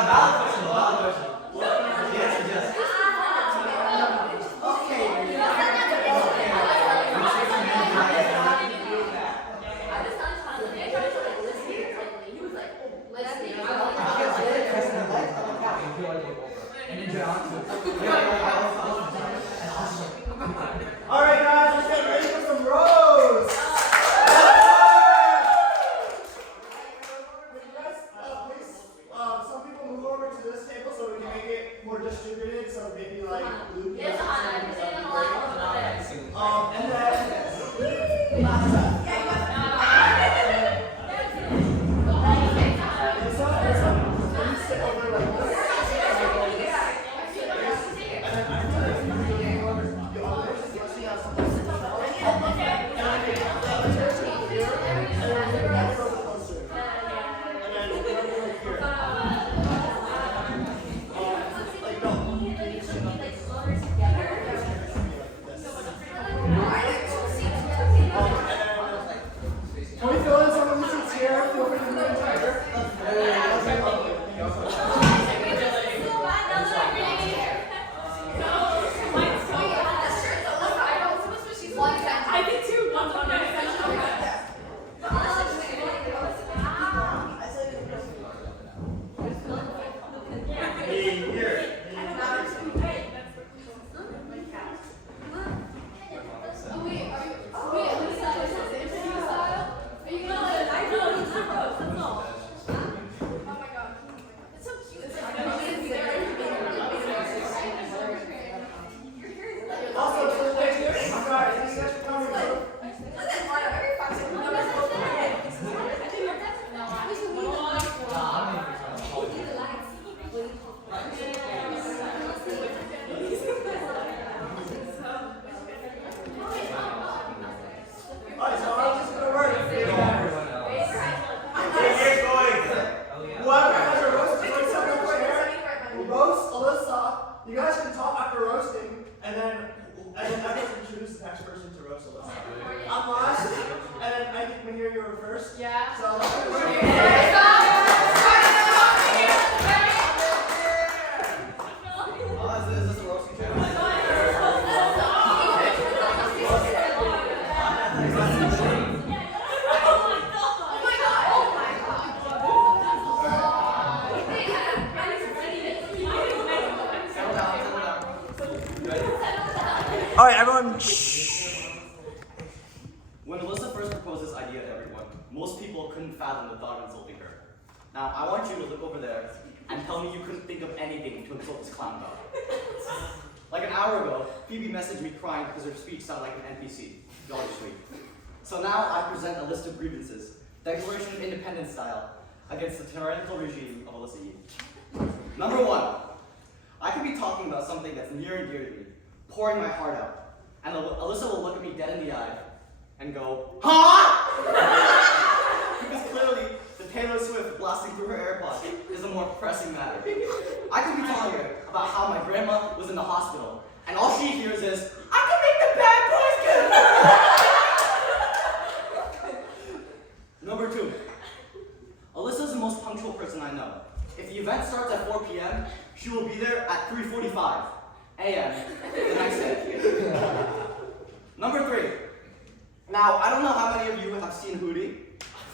valid question. Valid question. Yes, yes. Okay. All right, guys, let's get ready for some rows. Please, some people move over to this table so we can make it more distributed. So maybe like blue. And then last time. Sit over like this. Can we fill in some of the seats here? Feel free to move in tighter. You guys can talk after roasting, and then I get to introduce the next person to roast Alissa. I'm last, and then I think Mahir, you were first. Yeah. So Is this a roasting channel? all right, everyone. Shh. When Alissa first proposed this idea to everyone, most people couldn't fathom the thought of insulting her. Now, I want you to look over there and tell me you couldn't think of anything to insult this clown about. Like an hour ago, Phoebe messaged me crying because her speech sounded like an NPC. Y'all are sweet. So now I present a list of grievances, Declaration of Independence style, against the tyrannical regime of Alissa Yee. Number one, I could be talking about something that's near and dear to me, pouring my heart out, and Alissa will look at me dead in the eye and go, huh? Because clearly, the Taylor Swift blasting through her AirPods is a more pressing matter. I could be telling her about how my grandma was in the hospital, and all she hears is, I can make the bad boys good! Number two, Alissa is the most punctual person I know. If the event starts at 4 p.m., she will be there at 3:45 a.m. the next day. Number three. Now, I don't know how many of you have seen Hootie,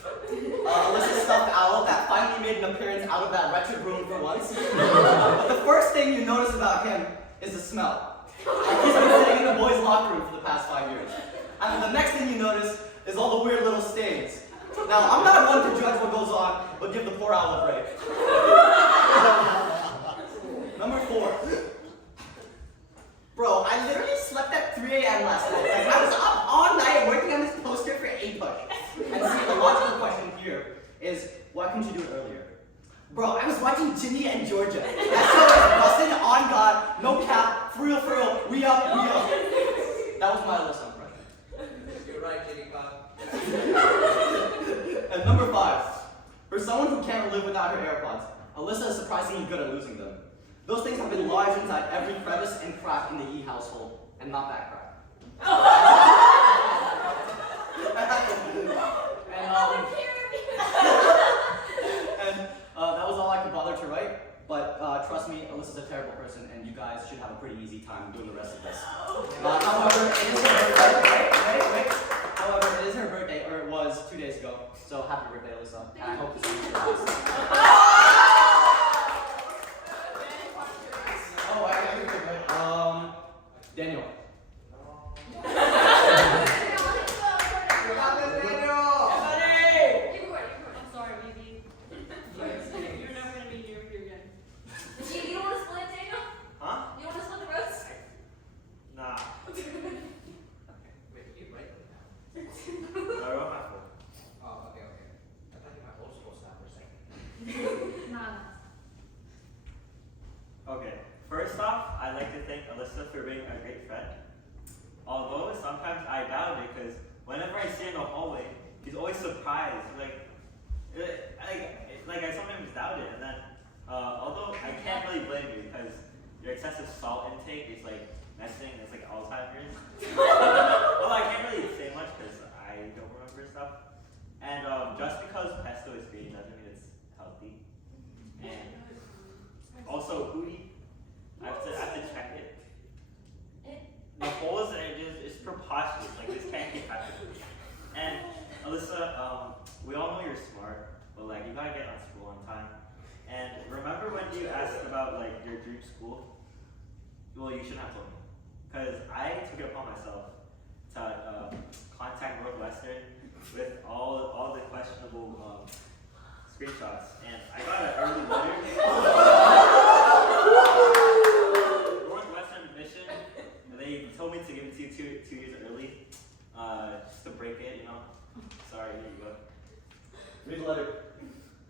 Alyssa's stuffed owl that finally made an appearance out of that wretched room for once. But the first thing you notice about him is the smell. Like he's been sitting in the boys' locker room for the past 5 years. And then the next thing you notice is all the weird little stains. Now, I'm not one to judge what goes on, but give the poor owl a break. Number four. Bro, I literally slept at 3 a.m. last night. Like, I was up all night working on this poster for A-Push. And see, the logical question here is, why couldn't you do it earlier? Bro, I was watching Ginny and Georgia. That show is busting on God, no cap, for real, we up. That was my Alissa impression. You're right, Ginny Cobb. And number five, for someone who can't live without her AirPods, Alissa is surprisingly good at losing them. Those things have been lodged inside every crevice and crack in the Yee household, and not that crack. And that was all I could bother to write. pretty easy time doing the rest of this. However, it is her birthday. Wait. However, it is her birthday, or it was 2 days ago. So happy birthday, Alissa. And I hope this is your last. Oh, I got it. Daniel. I'm sorry, baby. You're never gonna be near here again. You don't want to split, Daniel? Huh? You don't want to split the roast? Nah. Wait, you right? I wrote my phone. Oh, okay. I thought you meant old school style for a second. Nah. Okay, first off, I'd like to thank Alissa for being a great friend. Although sometimes I doubt it because whenever I see her in the hallway, she's always surprised. Like I sometimes doubt it, and then although I can't really blame you because your excessive salt intake is like messing. It's like Alzheimer's. Although I can't really say much because I don't remember stuff. And just because pesto is green doesn't mean it's healthy. And also, hootie, I have to check it. The holes are just preposterous. Like this can't keep happening. And Alissa, we all know you're smart, but like you gotta get on school on time. And remember when you asked about like your dream school? Well, you shouldn't have told me, because I took it upon myself to contact Northwestern with all the questionable screenshots, and I got an early letter. Northwestern admission. They told me to give it to you two years early, just to break it, you know. Sorry, here you go. Read the letter.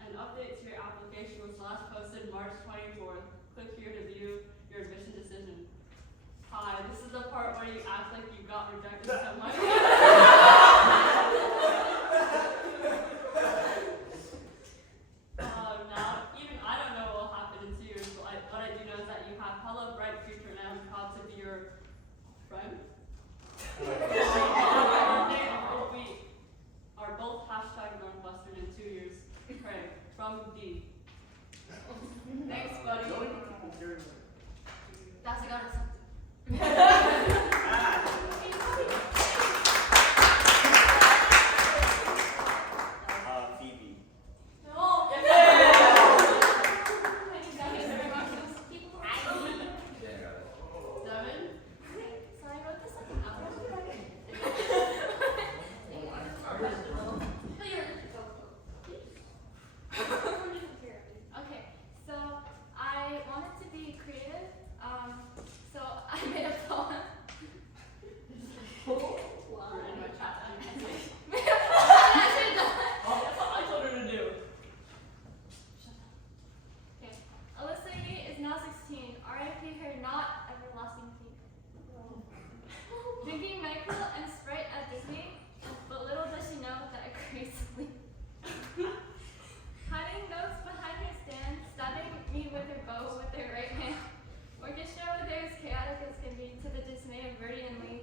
An update to your application was last posted March 24th. Click here to view your admission decision. Hi, this is the part where you act like you got rejected so much. Now, even I don't know what will happen in 2 years, but what I do know is that you have hella bright future and I'm proud to be your friend. We are both hashtag Northwestern in 2 years. Craig, from D. Thanks, buddy. That's I got it. Phoebe. No. Devin? So I wrote this like an hour ago. Okay, so I wanted to be creative. So I made a poem. You're in my chat. That's what I told her to do. Okay. Alissa Yee is now 16. R.I.P. her not everlasting peak. Drinking NyQuil and Sprite at Disney, but little does she know that I crave sleep. Hiding notes behind her stand, stabbing me with her bow with her right hand. Orchestra with her as chaotic as can be, to the dismay of Birdie and Lee.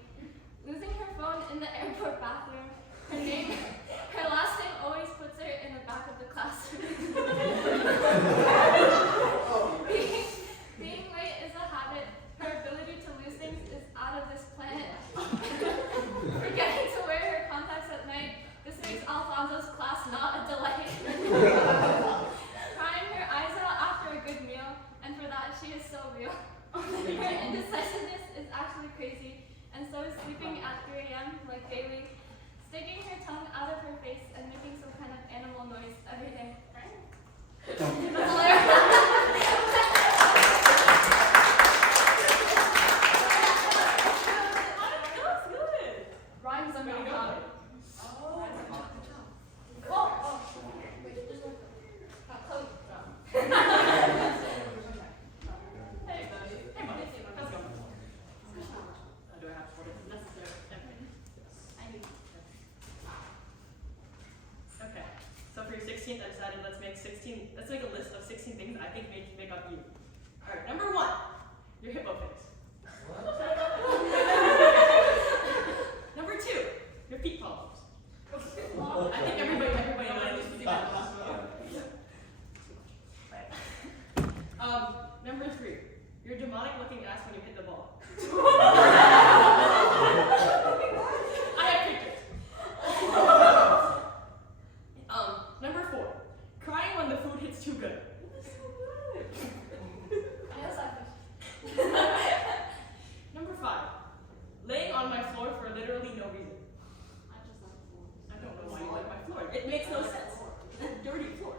Losing her phone in the airport bathroom. Her name, her last name always puts her in the back of the classroom. Being late is a habit. Her ability to lose things is out of this planet. Forgetting to wear her contacts at night. This makes Alfonso's class not a delight. Crying her eyes out after a good meal, and for that she is so real. Her indecisiveness is actually crazy, and so is sleeping at 3 a.m. like Bailey, sticking her tongue out of her face and making some kind of animal noise every day. That was good. Rhymes on Way to my go. tongue. Hey, buddy. Hey, buddy. Let's go. Do I have to order this necessary? I do. Okay. So for your 16th, I decided let's make a list of 16 things I think make up you. Alright, number 1, your hippo face. Number 2, your feet problems. I think everybody knows to see that last one. Number 3, your demonic looking ass when you hit the too good. I know selfish. Number 5. Laying on my floor for literally no reason. I just like floors. I don't know why you like my floor. It makes no sense. It's a dirty floor.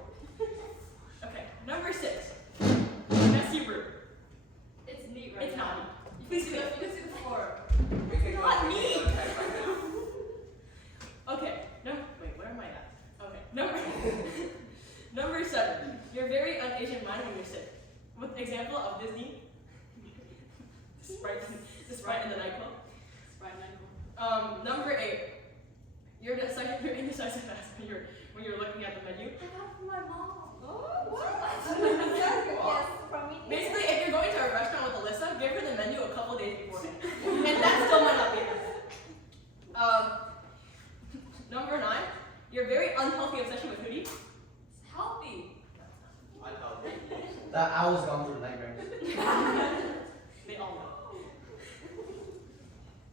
Okay, number 6. Messy room. It's neat right It's now. not neat. Please do it. You can see the floor. We could go Not to me. the type right now. Okay, wait, where am I at? Okay, number 7. You're very un-Asian mind when you're sick. With example of Disney. Sprite in the NyQuil. Sprite Michael. Number 8. You're indecisive when you're looking at the menu. I got it from my mom. Oh, What? Yes, from me. Basically, if you're going to a restaurant with Alissa, give her the menu a couple days beforehand. And that still might not be enough. Number 9. Your very unhealthy obsession with hoodie. it's healthy. Unhealthy. That owl's gone through nightmares. They all know.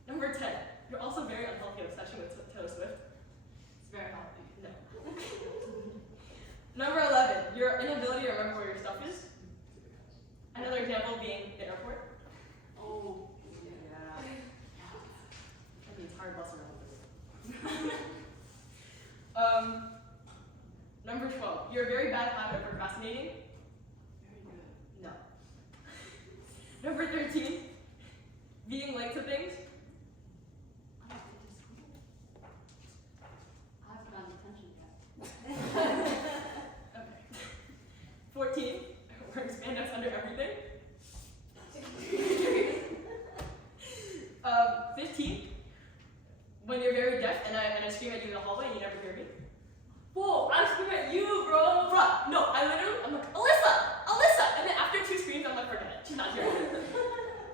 Number 10. You're also very unhealthy obsession with Taylor Swift. It's very healthy. No. Number 11. Your inability to remember where your stuff is. Another example being the airport. Oh, yeah. I mean, it's hard busting around with this. Number 12. You're a very bad habit of procrastinating. Very good. No. Number 13. Being late to things. I have to do school. I haven't gotten detention yet. Okay. 14. Wearing spandex under everything. 15. When you're very deaf and I scream at you in the hallway and you never hear me. Whoa, I'm screaming at you, bro. Bruh, no, I'm like, Alissa! And then after 2 screams, I'm like, forget it. She's not here.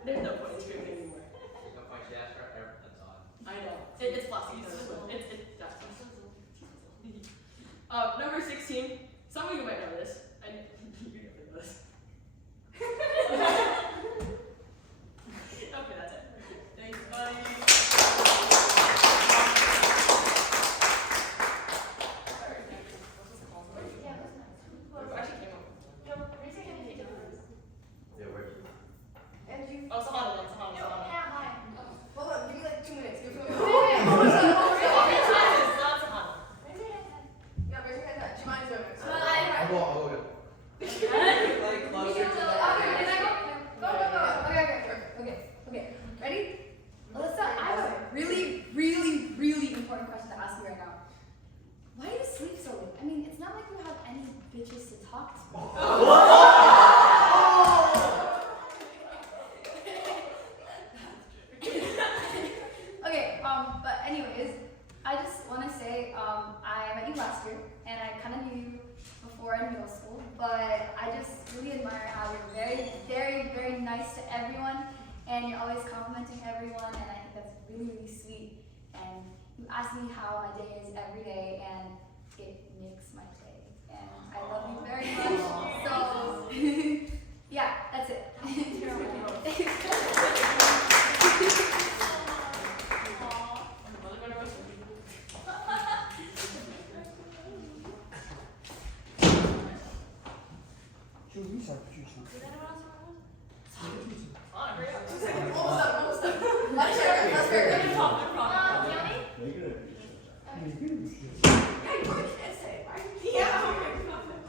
There's no point in screaming anymore. No point, she asked for AirPods on. I know. It's plastic. It's that's number 16. Some of you might know this. I you definitely know this. Okay, that's it. Thanks, buddy. Yeah, that's nice. Who actually came up? No, raise your hand if you know. Yeah, where? And you. Oh, Sahana. Yeah, hi. Hold on, give me like 2 minutes. Give me Wait, wait, hold on, hold on. Okay, it's not Sahana. Raise your hand. Yeah, raise your hand. Do you mind doing it? Well, I- I'll go. Like We closer can to do the. it. Okay, can I go? Go. Okay. Alyssa, I have a really important question to ask you right now. Why do you sleep so late? I mean, it's not like you have any bitches to talk to. Okay, but anyways, I just want to say, I met you last year, and I kind of knew you before in middle school, but I just really admire how you're very nice to everyone, and you're always complimenting everyone, and I think that's really sweet. And you ask me how my day is every day, and it makes my day. And I love you very much. So, yeah, that's it. You're welcome. Did anyone else want to Sahana, hurry up. 2 seconds. Almost done. Let's hear it. No problem. Yummy? Yeah, you probably can't say it, right?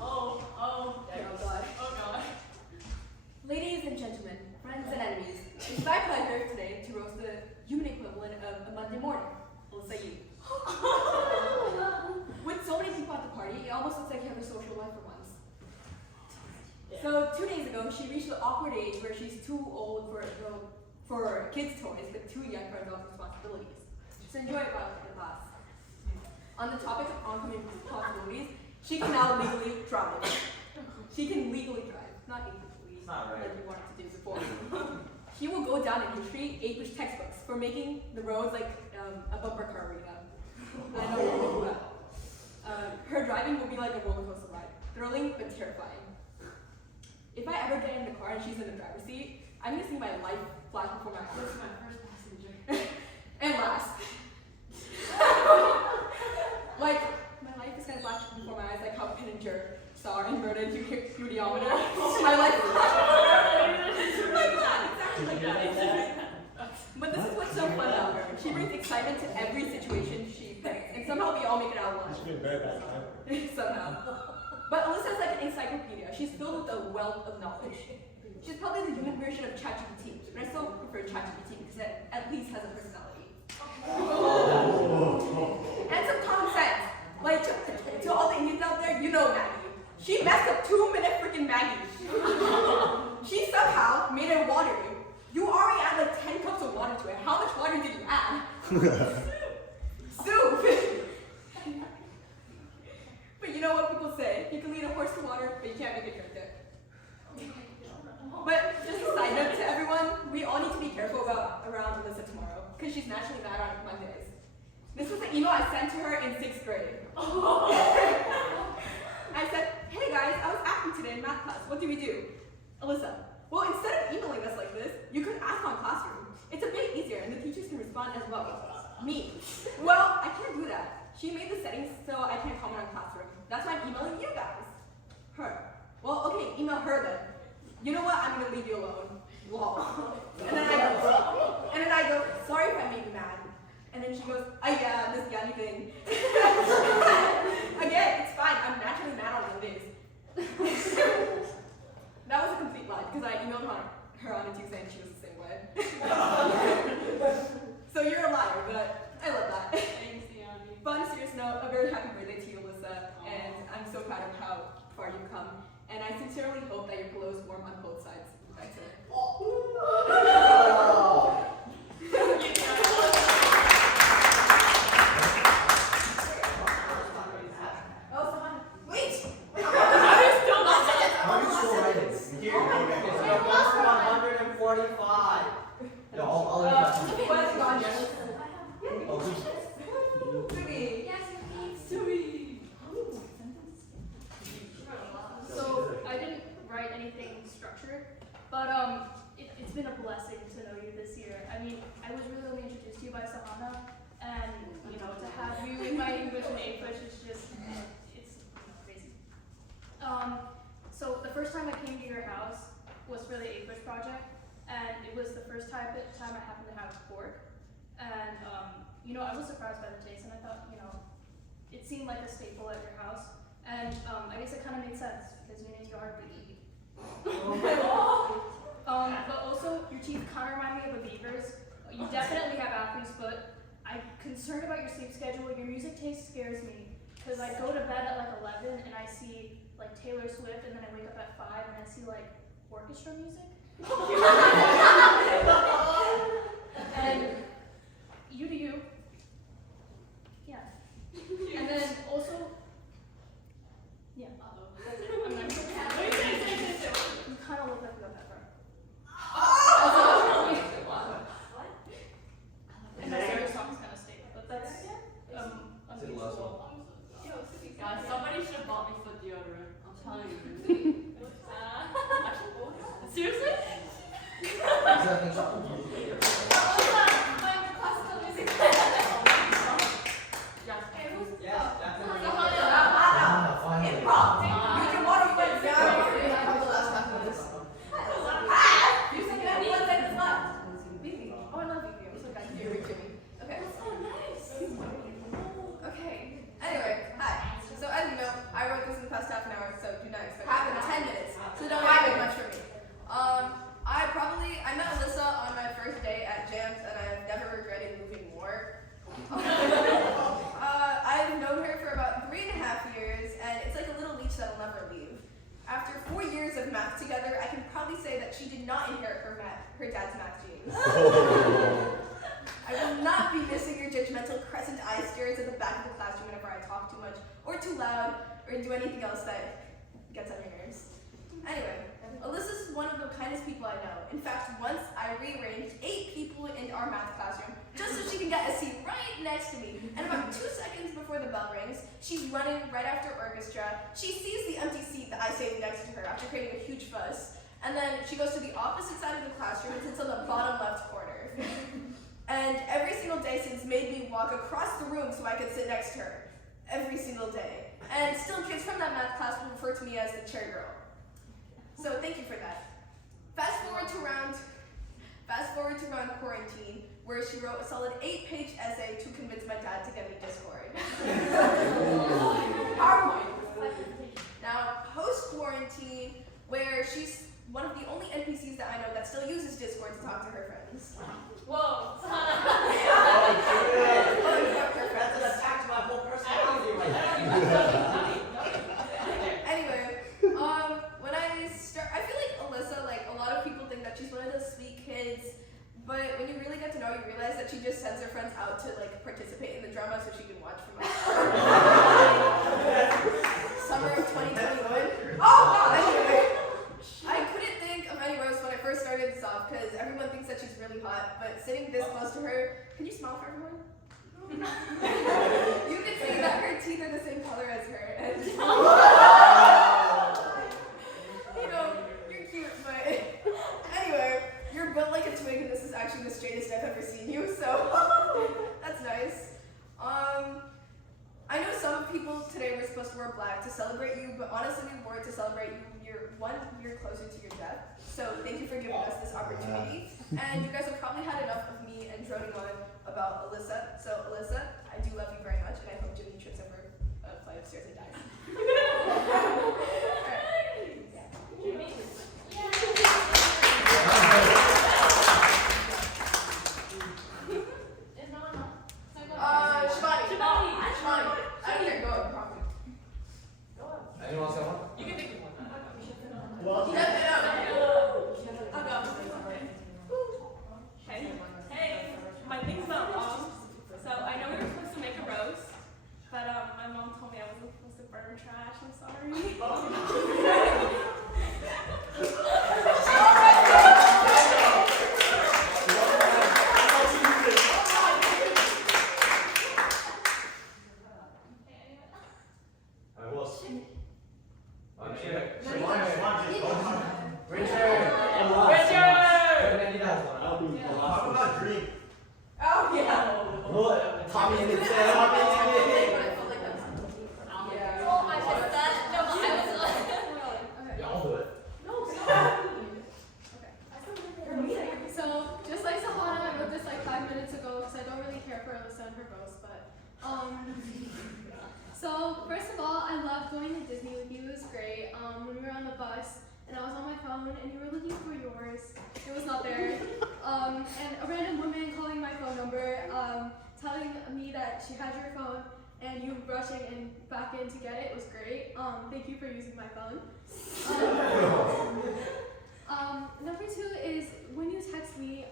Oh Oh God. god. Ladies and gentlemen, friends and enemies, it's my pleasure today to roast the human equivalent of a Monday morning, Alyssa Yu. With so many people at the party, it almost looks like you have a social life for once. So 2 days ago, she reached the awkward age where she's too old for kids' toys, but too young for adult responsibilities. So enjoy it while it lasts. On the topic of oncoming responsibilities, she can now legally drive. She can legally drive, not illegally, It's not right. like you wanted to do before. She will go down in history, 8-page textbooks, for making the roads like a bumper car arena. I know you're with that. Her driving will be like a roller coaster ride, thrilling but terrifying. If I ever get in the car and she's in the driver's seat, I'm gonna see my life flash before my This eyes. is my first passenger. And last. Like, my life is gonna flash before my eyes like how Pin and Jerk star inverted hudiometer. I like exactly like that. But this is what's so fun about her. She brings excitement to every situation she picks, and somehow we all make it out alive. Somehow. But Alissa is like an encyclopedia. She's filled with a wealth of knowledge. She's probably the human version of ChatGPT, but I still prefer ChatGPT because it at least has a personality. And some common sense. Like, to all the Indians out there, you know Maggie. She messed up 2-minute freaking Maggie. She somehow made it watery. You already add like 10 cups of water to it. How much water did you add? Soup! But you know what people say? You can lead a horse to water, but you can't make it drink it. But just a side note to everyone, we all need to be careful around Alissa tomorrow, because she's naturally bad on Mondays. This was an email I sent to her in 6th grade. I said, hey guys, I was acting today in math class. What do we do? Alissa, well, instead of emailing us like this, you could ask on Classroom. It's a bit easier, and the teachers can respond as well. Me. Well, I can't do that. She made the settings so I can't comment on Classroom. That's why I'm emailing you guys. Her. Well, okay, email her then. You know what? I'm gonna leave you alone. Lol. And then I go, sorry if I made you mad. And then she goes, oh yeah, this Yanni thing. Again, it's fine. I'm naturally mad on Mondays. That was a complete lie because I emailed her on a Tuesday and she was the same way. So you're a liar, but I love that. Thanks, Yanni. But on a serious note, a very happy birthday to you, Alissa, and I'm so proud of how far you've come. And I sincerely hope that your pillow is warm on both sides. That's it. Oh, someone, wait! Here, okay. So 145. No, all in What's gone? Yes, So I didn't write anything structured, but it's been a blessing to know you this year. I mean, I was really only introduced to you by Sahana, and you know, to have you in my English and English is just it's crazy. So the first time I came to your house was for the English project, and it was the first time I happened to have pork, and you know, I was surprised by the taste, and I thought, you know, it seemed like a staple at your house. And I guess it kind of made sense because you hardly eat. But also, your teeth kind of remind me of a beaver's. You definitely have athlete's foot. I'm concerned about your sleep schedule. Your music taste scares me because I go to bed at like 11 and I see like Taylor Swift, and then I wake up at 5 and I see like orchestra music. And you do you. Yeah. And then also. Yeah. I'm not sure. You kind of look like a pepper. And the Sarah song's kind of stable, but that's unfeasible. Guys, somebody should have bought me foot deodorant. I'm telling you. Seriously? I met Alissa on my first day at Jams, and I've never regretted moving more. I've known her for about 3.5 years, and it's like a little leech that'll never leave. After 4 years of math together, I can probably say that she did not inherit her dad's math genes. I will not be missing your judgmental crescent eye stares at the back of the classroom whenever I talk too much, or too loud, or do anything else that gets on your nerves. Anyway, Alyssa's one of the kindest people I know. In fact, once I rearranged 8 people in our math classroom just so she can get a seat right next to me. And about 2 seconds before the bell rings, she's running right after orchestra. She sees the empty seat that I saved next to her after creating a huge fuss. And then she goes to the opposite side of the classroom and sits on the bottom left corner. And every single day since made me walk across the room so I could sit next to her. Every single day. And still, kids from that math class will refer to to me as the chair girl. So thank you for that. Fast forward to around quarantine, where she wrote a solid 8-page essay to convince my dad to get me Discord. PowerPoint. Now, post-quarantine, where she's one of the only NPCs that I know that still uses Discord to talk to her friends. Whoa. That's an attack to my whole personality right now. Anyway, when I feel like Alissa, like a lot of people think that she's one of those sweet kids, but when you really get to know her, you realize that she just sends her friends out to like participate in the drama so she can watch from like summer of 2021. Oh wow! Anyway, I couldn't think of any roast when I first started this off because everyone thinks that she's really hot, but sitting this close to her, can you smile for everyone? You can see that her teeth are the same color as her, and you know, you're cute, but anyway, you're built like a twig, and this is actually the straightest I've ever seen you, so that's nice. I know some people today were supposed to wear black to celebrate you, but honestly, we wore it to celebrate you. You're 1 year closer to your death, so thank you for giving us this opportunity. And you guys have probably had enough of me and droning on about Alissa. So Alissa, I do love you very much, and I hope Jimmy trips over a flight of stairs and dies. Jimmy? Is no one else? Shivani. Shivani. I don't care, go. Probably. Go on. Anyone else have one? You can think of one. Well, I'll go. Hey, my thing's about so I know we were supposed to make a roast, but my mom told me I wasn't supposed to burn trash. I'm sorry. I will. Oh yeah. Tommy in the But I chair. felt like that was Oh my god, that no, I was like. Yeah, I'll do it. So, just like Sahana, I wrote this like 5 minutes ago because I don't really care for Alissa and her roast, but so first of all, I loved going to Disney with you. It was great. When we were on the bus and I was on my phone and you were looking for yours, it was not there. And a random woman calling my phone number, telling me that she had your phone and you rushing and back in to get it was great. Thank you for using my phone. Number 2 is when you text me,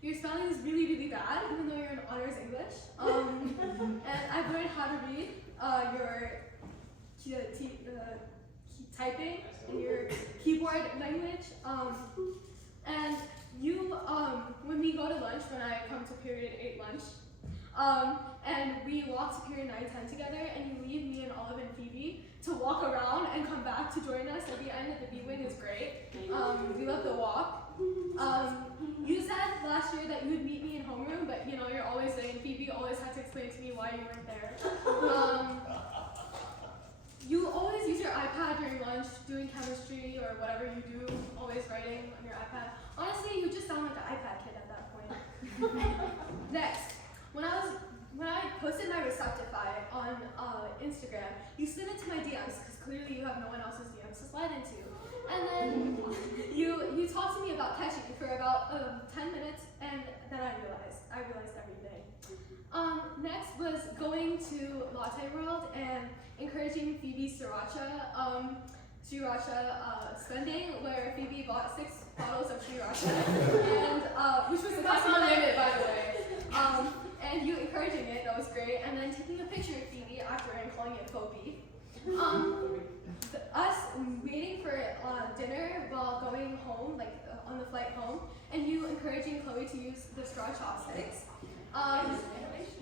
your spelling is really, really bad, even though you're in honors English. And I've learned how to read your typing and your keyboard language. And you, when we go to lunch, when I come to period 8 lunch, and we walk to period 9, 10 together, and you leave me and Olive and Phoebe to walk around and come back to join us at the end of the B-Wing is great. We love the walk. You said last year that you would meet me in homeroom, but you know, you're always there, and Phoebe always had to explain to me why you weren't there. You always use your iPad during lunch, doing chemistry or whatever you do, always writing on your iPad. Honestly, you just sound like an iPad kid at that point. Next, when I posted my Receptify on Instagram, you slid into my DMs because clearly you have no one else's DMs to slide into. And then you talked to me about catching for about 10 minutes, and then I realized everything. Next was going to Latte World and encouraging Phoebe's sriracha spending, where Phoebe bought 6 bottles of sriracha, and which was the customer limit, by the way. And you encouraging it, that was great. And then taking a picture of Phoebe after and calling it faux beef. Us waiting for dinner while going home, like on the flight home, and you encouraging Chloe to use the straw chopsticks.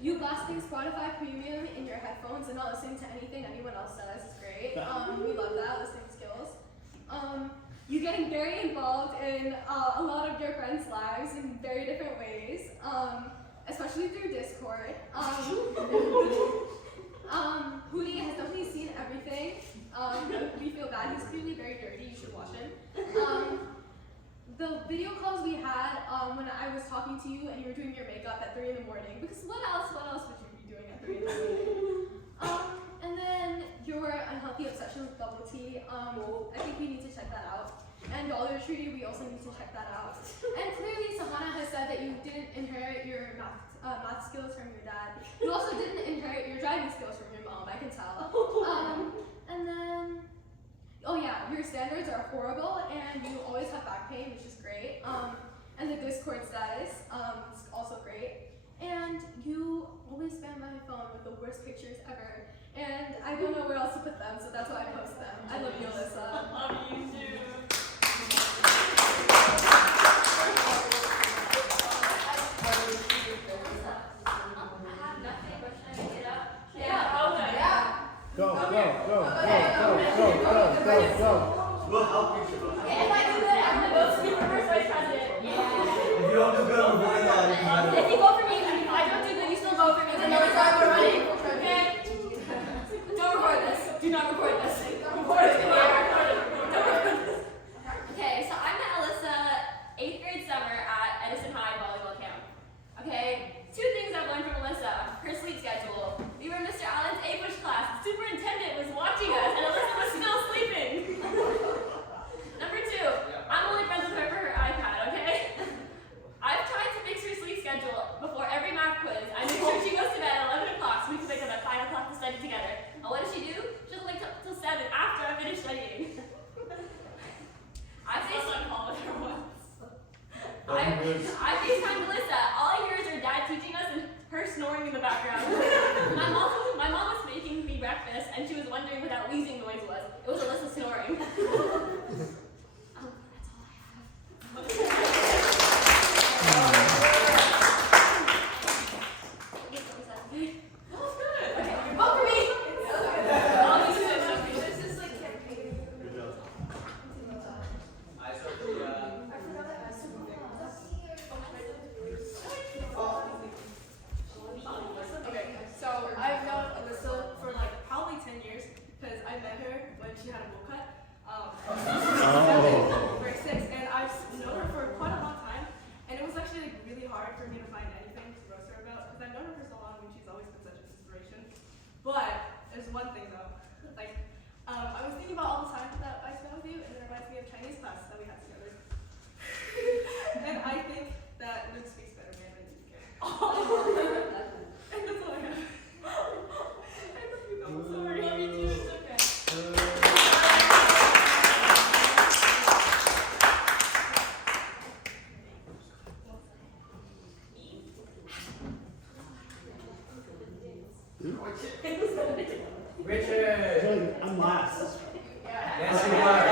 You blasting Spotify Premium in your headphones and not listening to anything anyone else says is great. We love that, listening skills. You getting very involved in a lot of your friends' lives in very different ways, especially through Discord. Hootie has definitely seen everything. We feel talking to you and you were doing your makeup at 3 in the morning. Because what else would you be doing at 3 in the morning? And then your unhealthy obsession with bubble tea. I think we need to check that out. And Dollar Tree, we also need to check that out. And clearly, Sahana has said that you didn't inherit your math skills from your dad. You also didn't inherit your driving skills from your mom, I can tell. And then, oh yeah, your standards are horrible, and you always have back pain, which is great. And the Discord status is also great. And you always spam my phone with the worst pictures ever. And I don't know where else to put them, so that's why I post them. I love you, Alissa. Love you too. Go. We'll help you, Shabbat. If I do good, I'm gonna go to the first vice president. Yeah. If you don't do good on the board, If you vote for me, if I don't do good, you still vote for me. Then next time we're running. Okay? Don't record this. Do not record this. Record it. Okay, so I met Alissa 8th grade summer at Edison High volleyball camp. Okay, 2 things I've learned from Alissa. Her sleep schedule. We were in Mr. Allen's A-Bush class. The superintendent was watching us, and Alissa was still sleeping. Number 2, I'm only friends with her for her iPad, okay? I've tried to fix her sleep schedule before every math quiz. I make sure she goes to bed at 11 o'clock so we can wake up at 5 o'clock to study together. And what does she do? She doesn't wake up till 7 after I finish studying. I FaceTime Alissa. All I hear is her dad teaching us and her snoring in the background. My mom was making me breakfast and she was wondering what that wheezing noise was. It was Alissa snoring. That's all I have. That was good. Okay, vote for me. Okay, so I've known Alissa for like probably 10 years because I met her when she had a bowl cut. Grade 6, and I've known her for quite a long time, and it was actually like, really hard for me to find anything to roast her about because I've known her for so long and she's always been such an inspiration. But there's one thing though, like I was thinking about all the time that I spent with you, and it reminds me of Chinese class that we had together. And I think that Luke speaks better Mandarin than you can. And that's all I have. I love you though. I'm sorry. Love you too. It's okay. Richard! I'm last. Yes, you are.